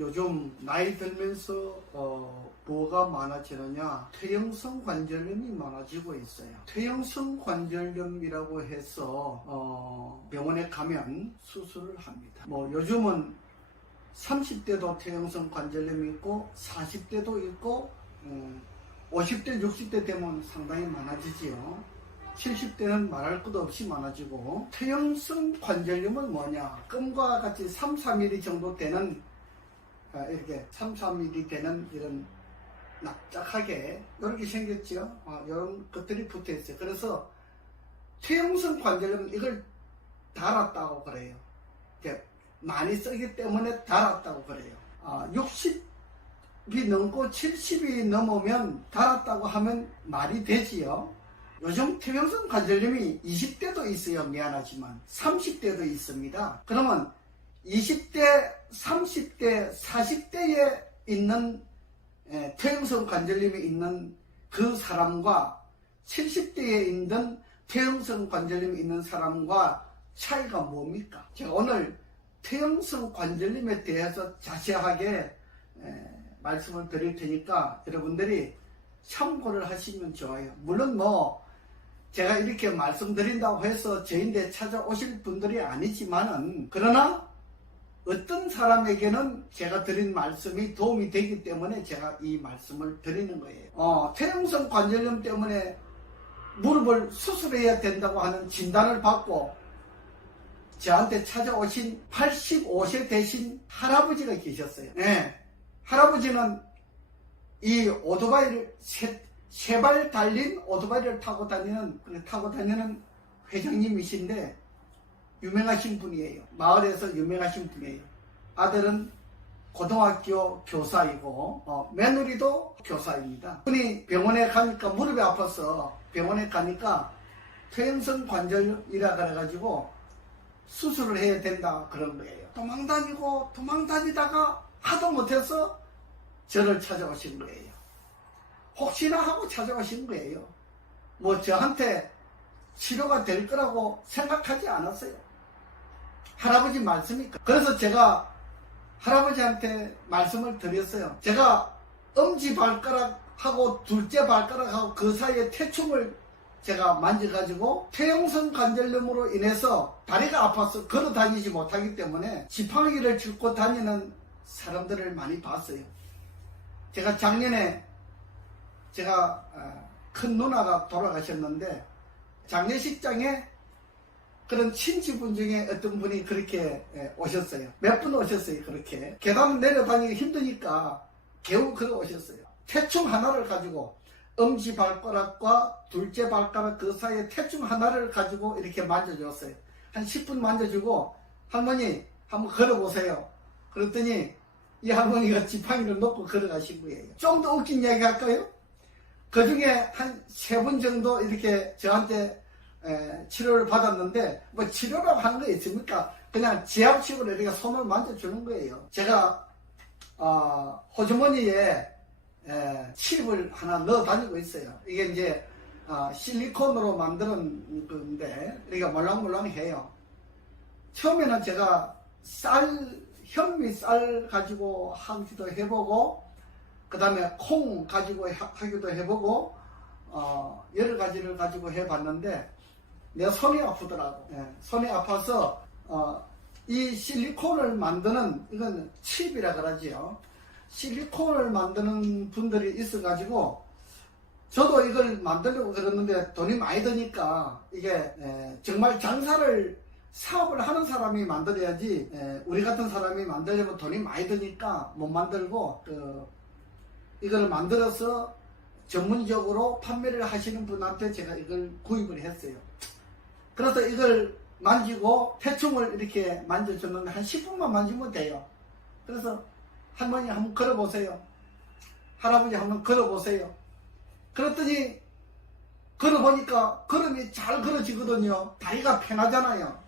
요즘 나이 들면서 뭐가 많아지느냐, 퇴행성 관절염이 많아지고 있어요. 퇴행성 관절염이라고 해서 병원에 가면 수술을 합니다. 뭐 요즘은 30대도 퇴행성 관절염이 있고 40대도 있고 50대 60대 되면 상당히 많아지지요. 70대는 말할 것도 없이 많아지고, 퇴행성 관절염은 뭐냐, 끔과 같이 3, 4mm 정도 되는 이렇게 3, 4mm 되는 이런 납작하게 이렇게 생겼죠. 이런 것들이 붙어 있어요. 그래서 퇴행성 관절염은 이걸 달았다고 그래요. 이렇게 많이 쓰기 때문에 달았다고 그래요. 60이 넘고 70이 넘으면 달았다고 하면 말이 되지요. 요즘 퇴행성 관절염이 20대도 있어요. 미안하지만 30대도 있습니다. 그러면 20대, 30대, 40대에 있는 퇴행성 관절염이 있는 그 사람과 70대에 있는 퇴행성 관절염이 있는 사람과 차이가 뭡니까? 제가 오늘 퇴행성 관절염에 대해서 자세하게 말씀을 드릴 테니까 여러분들이 참고를 하시면 좋아요. 물론 제가 이렇게 말씀드린다고 해서 저인데 찾아오실 분들이 아니지만은, 그러나 어떤 사람에게는 제가 드린 말씀이 도움이 되기 때문에 제가 이 말씀을 드리는 거예요. 퇴행성 관절염 때문에 무릎을 수술해야 된다고 하는 진단을 받고 저한테 찾아오신 85세 되신 할아버지가 계셨어요. 할아버지는 이 오토바이를 세 발 달린 오토바이를 타고 다니는 회장님이신데 유명하신 분이에요. 마을에서 유명하신 분이에요. 아들은 고등학교 교사이고 며느리도 교사입니다. 분이 병원에 가니까 무릎이 아파서 병원에 가니까 퇴행성 관절이라 그래가지고 수술을 해야 된다 그런 거예요. 도망 다니다가 하도 못해서 저를 찾아오신 거예요. 혹시나 하고 찾아오신 거예요. 저한테 치료가 될 거라고 생각하지 않았어요. 할아버지 말씀이니까. 그래서 제가 할아버지한테 말씀을 드렸어요. 제가 엄지발가락하고 둘째 발가락하고 그 사이에 태충을 제가 만져가지고 퇴행성 관절염으로 인해서 다리가 아파서 걸어 다니지 못하기 때문에 지팡이를 짚고 다니는 사람들을 많이 봤어요. 제가 작년에 큰 누나가 돌아가셨는데 장례식장에 그런 친지분 중에 어떤 분이 그렇게 오셨어요. 몇 분 오셨어요. 그렇게 계단 내려다니기 힘드니까 겨우 걸어 오셨어요. 태충 하나를 가지고 엄지발가락과 둘째 발가락 그 사이에 태충 하나를 가지고 이렇게 만져줬어요. 한 10분 만져주고, 할머니 한번 걸어보세요. 그랬더니 이 할머니가 지팡이를 놓고 걸어가신 거예요. 좀 더 웃긴 이야기 할까요? 그 중에 한 3분 정도 이렇게 저한테 치료를 받았는데, 치료라고 하는 거 있습니까? 그냥 지압식으로 이렇게 손을 만져주는 거예요. 제가 호주머니에 칩을 하나 넣어 다니고 있어요. 이게 이제 실리콘으로 만드는 건데 이렇게 몰랑몰랑해요. 처음에는 제가 현미쌀 가지고 하기도 해보고, 그 다음에 콩 가지고 하기도 해보고, 여러 가지를 가지고 해봤는데 내 손이 아프더라고. 손이 아파서 이 실리콘을 만드는, 이건 칩이라 그러지요. 실리콘을 만드는 분들이 있어가지고 저도 이걸 만들려고 그랬는데 돈이 많이 드니까, 이게 정말 사업을 하는 사람이 만들어야지, 우리 같은 사람이 만들려면 돈이 많이 드니까 못 만들고, 이걸 만들어서 전문적으로 판매를 하시는 분한테 제가 이걸 구입을 했어요. 그래서 이걸 만지고 태충을 이렇게 만져줬는데 한 10분만 만지면 돼요. 그래서 할머니 한번 걸어보세요. 할아버지 한번 걸어보세요. 그랬더니 걸어보니까 걸음이 잘 걸어지거든요. 다리가 편하잖아요.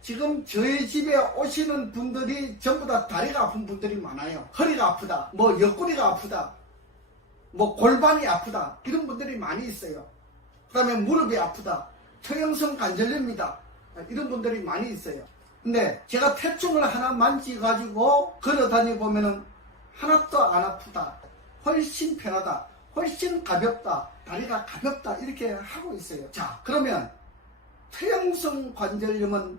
지금 저희 집에 오시는 분들이 전부 다 다리가 아픈 분들이 많아요. 허리가 아프다, 옆구리가 아프다, 골반이 아프다, 이런 분들이 많이 있어요. 그 다음에 무릎이 아프다, 퇴행성 관절염이다, 이런 분들이 많이 있어요. 근데 제가 태충을 하나 만지가지고 걸어다니 보면은 하나도 안 아프다, 훨씬 편하다, 훨씬 가볍다, 다리가 가볍다, 이렇게 하고 있어요. 자, 그러면 퇴행성 관절염은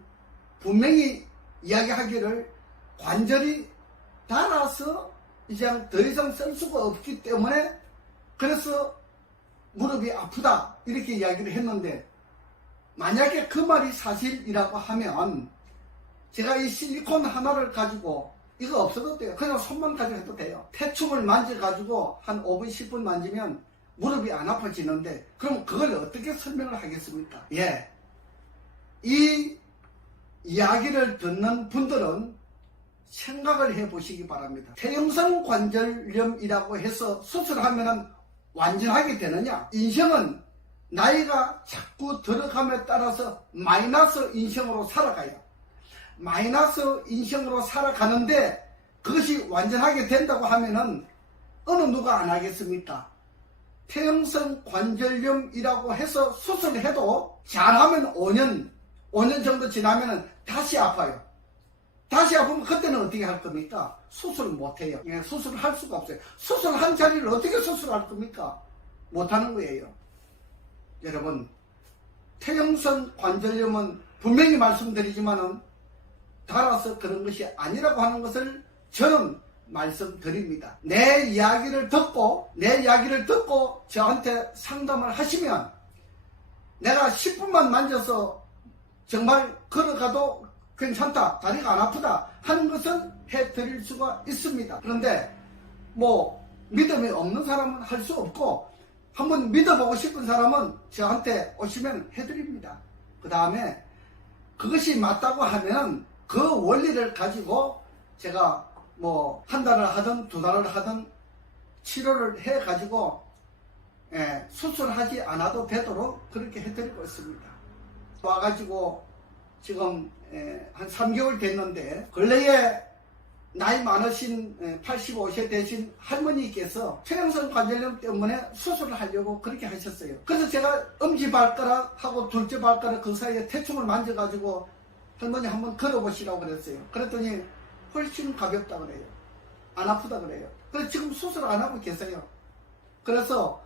분명히 이야기하기를 관절이 닳아서 이제 더 이상 쓸 수가 없기 때문에 그래서 무릎이 아프다, 이렇게 이야기를 했는데, 만약에 그 말이 사실이라고 하면 제가 이 실리콘 하나를 가지고 이거 없어도 돼요. 그냥 손만 가지고 해도 돼요. 태충을 만져가지고 한 5분 10분 만지면 무릎이 안 아파지는데, 그럼 그걸 어떻게 설명을 하겠습니까? 예, 이 이야기를 듣는 분들은 생각을 해 보시기 바랍니다. 퇴행성 관절염이라고 해서 수술하면 완전하게 되느냐? 인생은 나이가 자꾸 들어감에 따라서 마이너스 인생으로 살아가요. 마이너스 인생으로 살아가는데 그것이 완전하게 된다고 하면은 어느 누가 안 하겠습니까? 퇴행성 관절염이라고 해서 수술을 해도 잘하면 5년 정도 지나면은 다시 아파요. 다시 아프면 그때는 어떻게 할 겁니까? 수술을 못해요. 수술을 할 수가 없어요. 수술한 자리를 어떻게 수술할 겁니까? 못하는 거예요. 여러분, 퇴행성 관절염은 분명히 말씀드리지만은 닳아서 그런 것이 아니라고 하는 것을 저는 말씀드립니다. 내 이야기를 듣고 저한테 상담을 하시면 내가 10분만 만져서 정말 걸어가도 괜찮다, 다리가 안 아프다 하는 것은 해드릴 수가 있습니다. 그런데 뭐 믿음이 없는 사람은 할 수 없고, 한번 믿어보고 싶은 사람은 저한테 오시면 해드립니다. 그 다음에 그것이 맞다고 하면 그 원리를 가지고 제가 뭐 한 달을 하든 두 달을 하든 치료를 해가지고 수술하지 않아도 되도록 그렇게 해드리고 있습니다. 와가지고 지금 한 3개월 됐는데, 근래에 나이 많으신 85세 되신 할머니께서 퇴행성 관절염 때문에 수술을 하려고 그렇게 하셨어요. 그래서 제가 엄지발가락하고 둘째 발가락 그 사이에 태충을 만져가지고 할머니 한번 걸어보시라고 그랬어요. 그랬더니 훨씬 가볍다 그래요. 안 아프다 그래요. 그래서 지금 수술 안 하고 계세요. 그래서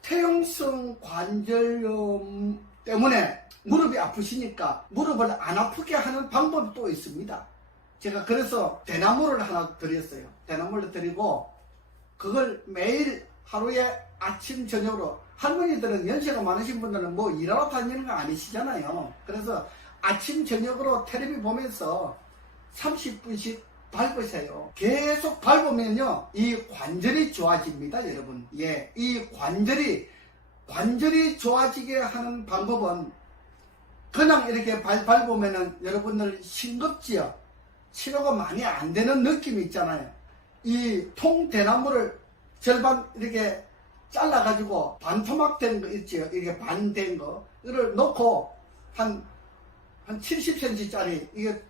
퇴행성 관절염 때문에 무릎이 아프시니까 무릎을 안 아프게 하는 방법이 또 있습니다. 제가 그래서 대나무를 하나 드렸어요. 대나무를 드리고 그걸 매일 하루에 아침 저녁으로, 할머니들은 연세가 많으신 분들은 뭐 일하러 다니는 거 아니시잖아요. 그래서 아침 저녁으로 텔레비 보면서 30분씩 밟으세요. 계속 밟으면요 이 관절이 좋아집니다, 여러분. 예, 이 관절이 좋아지게 하는 방법은 그냥 이렇게 밟으면은 여러분들 싱겁지요. 치료가 많이 안 되는 느낌이 있잖아요. 이 통대나무를 절반 이렇게 잘라가지고 반토막 된 거 있지요. 이게 반 된 거. 이걸 놓고 한 70cm 짜리, 이게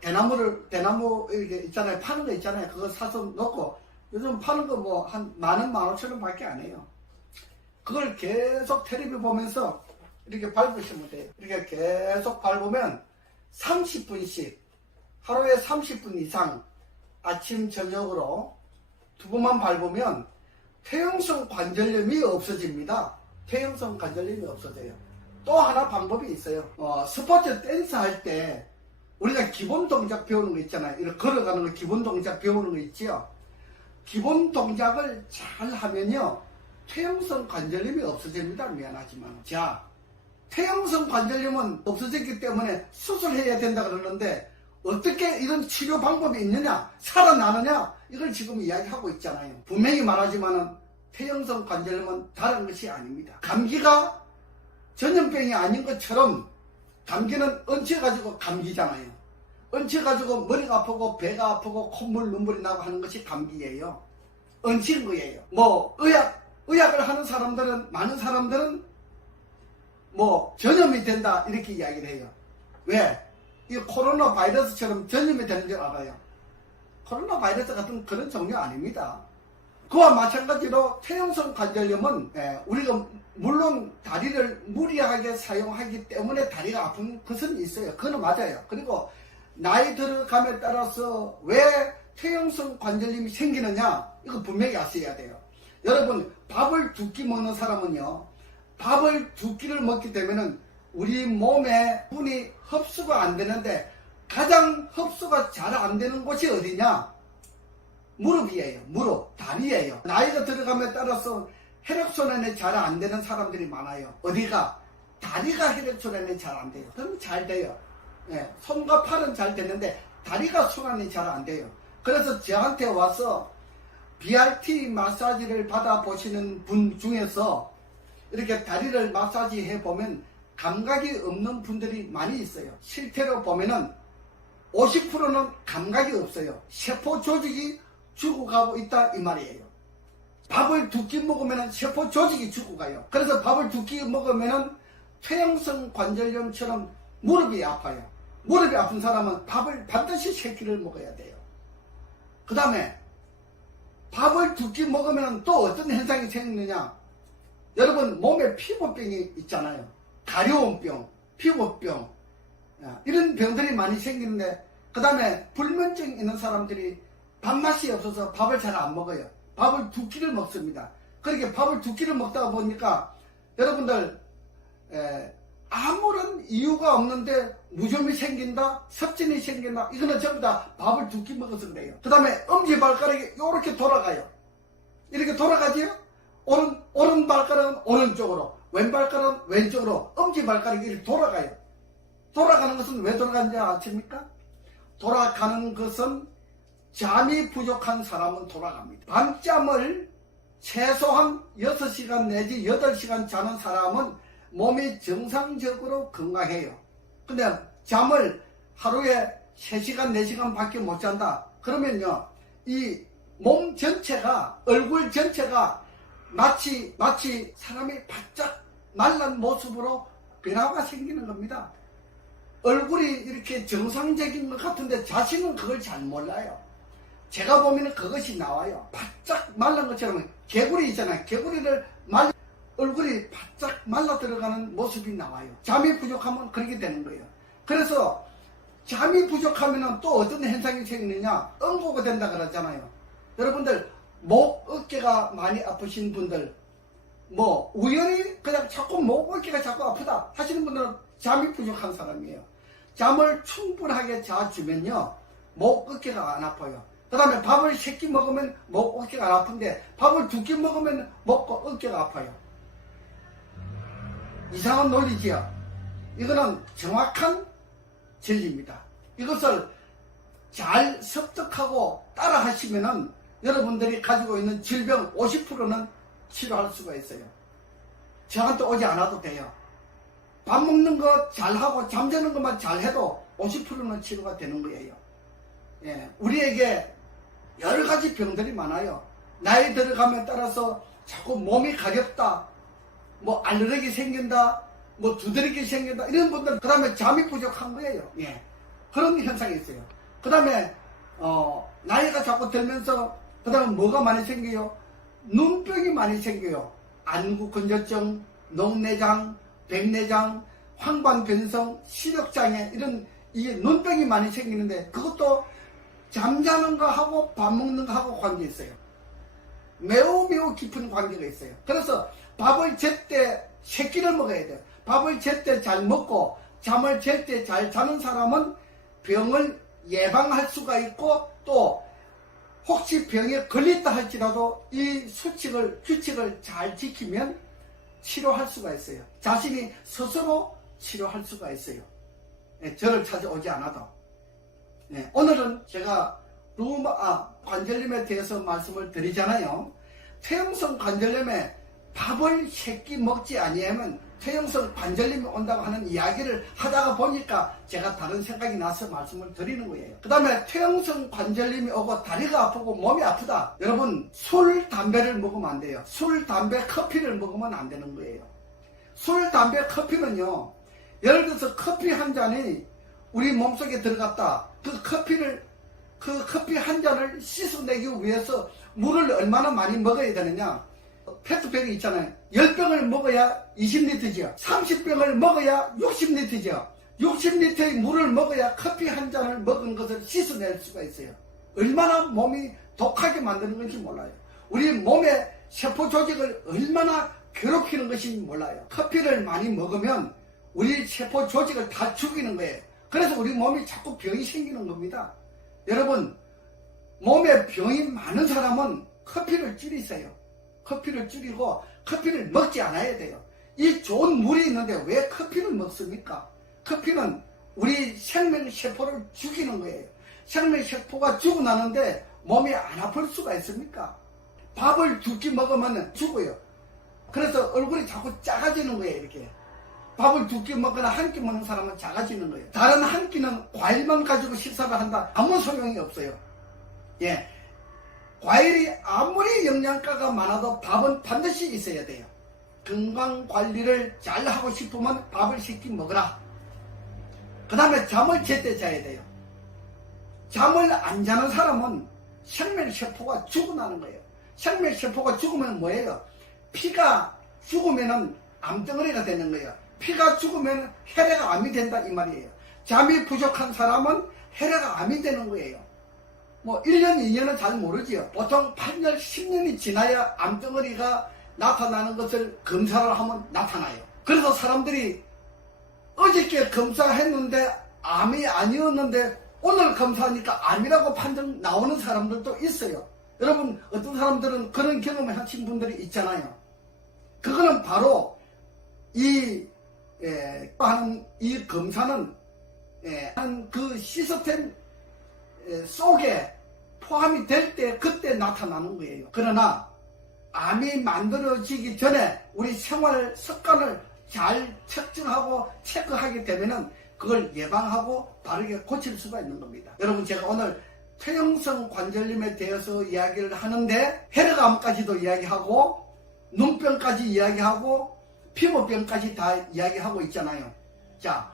대나무 이렇게 있잖아요. 파는 거 있잖아요. 그거 사서 놓고, 요즘 파는 거 뭐 한 10,000원, 15,000원 밖에 안 해요. 그걸 계속 텔레비 보면서 이렇게 밟으시면 돼요. 이렇게 계속 밟으면 30분씩, 하루에 30분 이상 아침 저녁으로 2번만 밟으면 퇴행성 관절염이 없어집니다. 퇴행성 관절염이 없어져요. 또 하나 방법이 있어요. 스포츠 댄스 할 때 우리가 기본 동작 배우는 거 있잖아요. 이렇게 걸어가는 거 기본 동작 배우는 거 있지요. 기본 동작을 잘 하면요 퇴행성 관절염이 없어집니다. 미안하지만. 자, 퇴행성 관절염은 없어졌기 때문에 수술해야 된다 그러는데 어떻게 이런 치료 방법이 있느냐, 살아나느냐, 이걸 지금 이야기하고 있잖아요. 분명히 말하지만은 퇴행성 관절염은 다른 것이 아닙니다. 감기가 전염병이 아닌 것처럼 감기는 얹혀가지고 감기잖아요. 얹혀가지고 머리가 아프고 배가 아프고 콧물 눈물이 나고 하는 것이 감기예요. 얹힌 거예요. 뭐 의학을 하는 사람들은, 많은 사람들은 뭐 전염이 된다 이렇게 이야기를 해요. 왜? 이 코로나 바이러스처럼 전염이 되는 줄 알아요. 코로나 바이러스 같은 그런 종류 아닙니다. 그와 마찬가지로 퇴행성 관절염은 우리가 물론 다리를 무리하게 사용하기 때문에 다리가 아픈 것은 있어요. 그건 맞아요. 그리고 나이 들어감에 따라서 왜 퇴행성 관절염이 생기느냐, 이거 분명히 아셔야 돼요. 여러분, 밥을 두 끼 먹는 사람은요, 밥을 두 끼를 먹기 때문에 우리 몸에 분이 흡수가 안 되는데 가장 흡수가 잘 안 되는 곳이 어디냐? 무릎이에요. 무릎, 다리예요. 나이가 들어감에 따라서 혈액순환이 잘 안 되는 사람들이 많아요. 어디가? 다리가 혈액순환이 잘 안 돼요. 그럼 잘 돼요. 손과 팔은 잘 되는데 다리가 순환이 잘 안 돼요. 그래서 저한테 와서 BRT 마사지를 받아보시는 분 중에서 이렇게 다리를 마사지 해보면 감각이 없는 분들이 많이 있어요. 실제로 보면은 50%는 감각이 없어요. 세포 조직이 죽어가고 있다 이 말이에요. 밥을 두 끼 먹으면 세포 조직이 죽어가요. 그래서 밥을 두 끼 먹으면 퇴행성 관절염처럼 무릎이 아파요. 무릎이 아픈 사람은 밥을 반드시 3끼를 먹어야 돼요. 그 다음에 밥을 두 끼 먹으면 또 어떤 현상이 생기느냐, 여러분 몸에 피부병이 있잖아요. 가려움병, 피부병, 이런 병들이 많이 생기는데, 그 다음에 불면증 있는 사람들이 밥맛이 없어서 밥을 잘 안 먹어요. 밥을 두 끼를 먹습니다. 그렇게 밥을 두 끼를 먹다가 보니까 여러분들 아무런 이유가 없는데 무좀이 생긴다, 섭진이 생긴다, 이거는 전부 다 밥을 두 끼 먹어서 그래요. 그 다음에 엄지발가락이 이렇게 돌아가요. 이렇게 돌아가지요. 오른 발가락은 오른쪽으로, 왼 발가락은 왼쪽으로, 엄지발가락이 이렇게 돌아가요. 돌아가는 것은 왜 돌아가는지 아십니까? 돌아가는 것은 잠이 부족한 사람은 돌아갑니다. 밤잠을 최소한 6시간 내지 8시간 자는 사람은 몸이 정상적으로 건강해요. 근데 잠을 하루에 3시간, 4시간 밖에 못 잔다. 그러면요, 이 몸 전체가, 얼굴 전체가 마치 사람이 바짝 말란 모습으로 변화가 생기는 겁니다. 얼굴이 이렇게 정상적인 것 같은데 자신은 그걸 잘 몰라요. 제가 보면 그것이 나와요. 바짝 말란 것처럼 개구리 있잖아요. 개구리를 얼굴이 바짝 말라 들어가는 모습이 나와요. 잠이 부족하면 그렇게 되는 거예요. 그래서 잠이 부족하면 또 어떤 현상이 생기느냐, 응고가 된다 그러잖아요. 여러분들 목, 어깨가 많이 아프신 분들, 뭐 우연히 그냥 자꾸 목, 어깨가 자꾸 아프다 하시는 분들은 잠이 부족한 사람이에요. 잠을 충분하게 자주면요, 목, 어깨가 안 아파요. 그 다음에 밥을 3끼 먹으면 목, 어깨가 안 아픈데 밥을 2끼 먹으면 목과 어깨가 아파요. 이상한 논리지요. 이거는 정확한 진리입니다. 이것을 잘 습득하고 따라 하시면은 여러분들이 가지고 있는 질병 50%는 치료할 수가 있어요. 저한테 오지 않아도 돼요. 밥 먹는 거 잘하고 잠자는 것만 잘해도 50%는 치료가 되는 거예요. 우리에게 여러 가지 병들이 많아요. 나이 들어감에 따라서 자꾸 몸이 가렵다, 뭐 알레르기 생긴다, 뭐 두드러기 생긴다, 이런 분들, 그 다음에 잠이 부족한 거예요. 그런 현상이 있어요. 그 다음에 나이가 자꾸 들면서 그 다음에 뭐가 많이 생겨요? 눈병이 많이 생겨요. 안구건조증, 녹내장, 백내장, 황반변성, 시력장애, 이런 이 눈병이 많이 생기는데 그것도 잠자는 거 하고 밥 먹는 거 하고 관계 있어요. 매우 깊은 관계가 있어요. 그래서 밥을 제때 3끼를 먹어야 돼요. 밥을 제때 잘 먹고 잠을 제때 잘 자는 사람은 병을 예방할 수가 있고, 또 혹시 병에 걸렸다 할지라도 이 규칙을 잘 지키면 치료할 수가 있어요. 자신이 스스로 치료할 수가 있어요. 저를 찾아오지 않아도. 오늘은 제가 관절염에 대해서 말씀을 드리잖아요. 퇴행성 관절염에 밥을 3끼 먹지 아니하면 퇴행성 관절염이 온다고 하는 이야기를 하다가 보니까 제가 다른 생각이 나서 말씀을 드리는 거예요. 그 다음에 퇴행성 관절염이 오고 다리가 아프고 몸이 아프다. 여러분, 술, 담배를 먹으면 안 돼요. 술, 담배, 커피를 먹으면 안 되는 거예요. 술, 담배, 커피는요, 예를 들어서 커피 한 잔이 우리 몸속에 들어갔다. 그 커피 한 잔을 씻어내기 위해서 물을 얼마나 많이 먹어야 되느냐? 페트병이 있잖아요. 10병을 먹어야 20리터죠. 30병을 먹어야 60리터죠. 60리터의 물을 먹어야 커피 한 잔을 먹은 것을 씻어낼 수가 있어요. 얼마나 몸이 독하게 만드는 건지 몰라요. 우리 몸의 세포 조직을 얼마나 괴롭히는 것인지 몰라요. 커피를 많이 먹으면 우리 세포 조직을 다 죽이는 거예요. 그래서 우리 몸이 자꾸 병이 생기는 겁니다. 여러분, 몸에 병이 많은 사람은 커피를 줄이세요. 커피를 줄이고 커피를 먹지 않아야 돼요. 이 좋은 물이 있는데 왜 커피를 먹습니까? 커피는 우리 생명세포를 죽이는 거예요. 생명세포가 죽어나는데 몸이 안 아플 수가 있습니까? 밥을 2끼 먹으면 죽어요. 그래서 얼굴이 자꾸 작아지는 거예요. 이렇게 밥을 2끼 먹거나 1끼 먹는 사람은 작아지는 거예요. 다른 한 끼는 과일만 가지고 식사를 한다. 아무 소용이 없어요. 예, 과일이 아무리 영양가가 많아도 밥은 반드시 있어야 돼요. 건강관리를 잘 하고 싶으면 밥을 시키 먹으라. 그 다음에 잠을 제때 자야 돼요. 잠을 안 자는 사람은 생명세포가 죽어나는 거예요. 생명세포가 죽으면 뭐예요? 피가 죽으면 암덩어리가 되는 거예요. 피가 죽으면 혈액 암이 된다 이 말이에요. 잠이 부족한 사람은 혈액 암이 되는 거예요. 뭐 1년, 2년은 잘 모르지요. 보통 8년, 10년이 지나야 암덩어리가 나타나는 것을 검사를 하면 나타나요. 그래서 사람들이 어저께 검사했는데 암이 아니었는데 오늘 검사하니까 암이라고 판정 나오는 사람들도 있어요. 여러분, 어떤 사람들은 그런 경험을 하신 분들이 있잖아요. 그거는 바로 이 검사는 그 시스템 속에 포함이 될 때 그때 나타나는 거예요. 그러나 암이 만들어지기 전에 우리 생활 습관을 잘 측정하고 체크하게 되면은 그걸 예방하고 바르게 고칠 수가 있는 겁니다. 여러분, 제가 오늘 퇴행성 관절염에 대해서 이야기를 하는데 혈액암까지도 이야기하고 눈병까지 이야기하고 피부병까지 다 이야기하고 있잖아요. 자,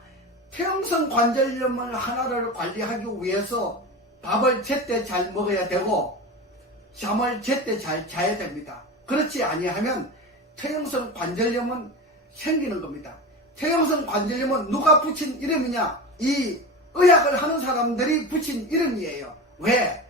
퇴행성 관절염을 하나를 관리하기 위해서 밥을 제때 잘 먹어야 되고 잠을 제때 잘 자야 됩니다. 그렇지 아니하면 퇴행성 관절염은 생기는 겁니다. 퇴행성 관절염은 누가 붙인 이름이냐? 이 의학을 하는 사람들이 붙인 이름이에요. 왜?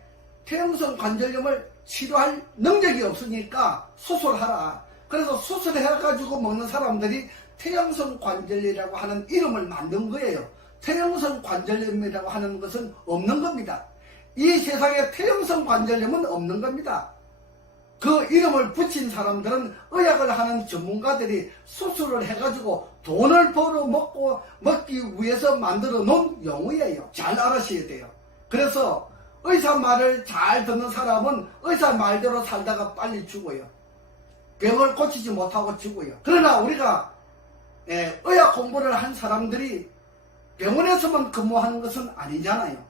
퇴행성 관절염을 치료할 능력이 없으니까 수술하라. 그래서 수술해가지고 먹는 사람들이 퇴행성 관절염이라고 하는 이름을 만든 거예요. 퇴행성 관절염이라고 하는 것은 없는 겁니다. 이 세상에 퇴행성 관절염은 없는 겁니다. 그 이름을 붙인 사람들은 의학을 하는 전문가들이 수술을 해가지고 돈을 벌어 먹기 위해서 만들어 놓은 용어예요. 잘 알아셔야 돼요. 그래서 의사 말을 잘 듣는 사람은 의사 말대로 살다가 빨리 죽어요. 병을 고치지 못하고 죽어요. 그러나 우리가 의학 공부를 한 사람들이 병원에서만 근무하는 것은 아니잖아요.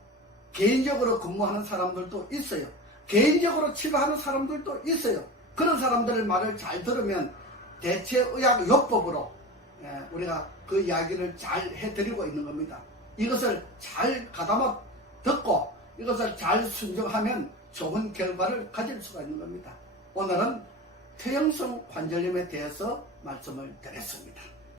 개인적으로 근무하는 사람들도 있어요. 개인적으로 치료하는 사람들도 있어요. 그런 사람들의 말을 잘 들으면 대체의학요법으로 우리가 그 이야기를 잘 해드리고 있는 겁니다. 이것을 잘 가다마 듣고 이것을 잘 순종하면 좋은 결과를 가질 수가 있는 겁니다. 오늘은 퇴행성 관절염에 대해서 말씀을 드렸습니다.